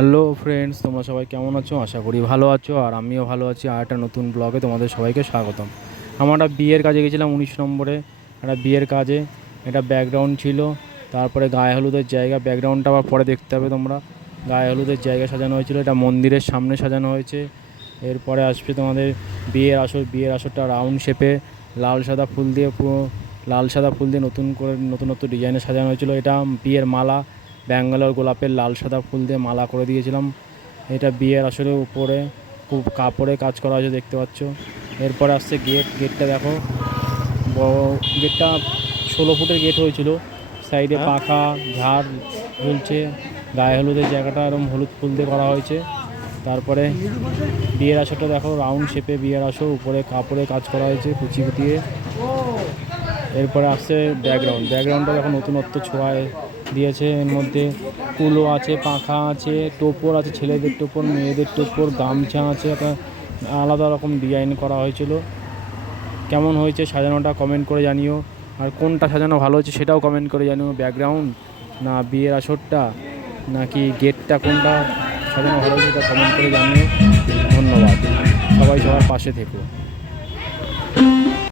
Hello friends, তোমরা সবাই কেমন আছো? আশা করি ভালো আছো, আর আমিও ভালো আছি। আর একটা নতুন ব্লগে তোমাদের সবাইকে স্বাগতম। আমরা একটা বিয়ের কাজে গেছিলাম 19 নম্বরে, একটা বিয়ের কাজে। এটা ব্যাকগ্রাউন্ড ছিল, তারপরে গায়ে হলুদের জায়গা। ব্যাকগ্রাউন্ডটা আবার পরে দেখতে হবে তোমরা। গায়ে হলুদের জায়গা সাজানো হয়েছিল, এটা মন্দিরের সামনে সাজানো হয়েছে। এরপরে আসবে তোমাদের বিয়ের আসর। বিয়ের আসরটা রাউন্ড শেপে লাল সাদা ফুল দিয়ে, পুরো লাল সাদা ফুল দিয়ে নতুন করে নতুনত্ব ডিজাইনে সাজানো হয়েছিল। এটা বিয়ের মালা, ব্যাঙ্গালোর গোলাপের লাল সাদা ফুল দিয়ে মালা করে দিয়েছিলাম। এটা বিয়ের আসলে উপরে খুব কাপড়ে কাজ করা হয়েছে, দেখতে পাচ্ছ। এরপরে আসছে গেট। গেটটা দেখো, বড় গেটটা 16 ফুটের গেট হয়েছিল। সাইডে পাখা ঝাড় ঝুলছে। গায়ে হলুদের জায়গাটা এরকম হলুদ ফুল দিয়ে করা হয়েছে। তারপরে বিয়ের আসরটা দেখো, রাউন্ড শেপে বিয়ের আসর, উপরে কাপড়ে কাজ করা হয়েছে কুচি দিয়ে। এরপরে আসছে ব্যাকগ্রাউন্ড। ব্যাকগ্রাউন্ডটা দেখো নতুনত্ব ছোঁয়ায় দিয়েছে। এর মধ্যে কুলো আছে, পাখা আছে, টোপর আছে, ছেলেদের টোপর, মেয়েদের টোপর, গামছা আছে। একটা আলাদা রকম ডিজাইন করা হয়েছিল। কেমন হয়েছে সাজানোটা কমেন্ট করে জানিও। আর কোনটা সাজানো ভালো হয়েছে সেটাও কমেন্ট করে জানিও। ব্যাকগ্রাউন্ড না বিয়ের আসরটা নাকি গেটটা, কোনটা সাজানো ভালো হয়েছে সেটা কমেন্ট করে জানিও। ধন্যবাদ, সবাই সবার পাশে থেকো।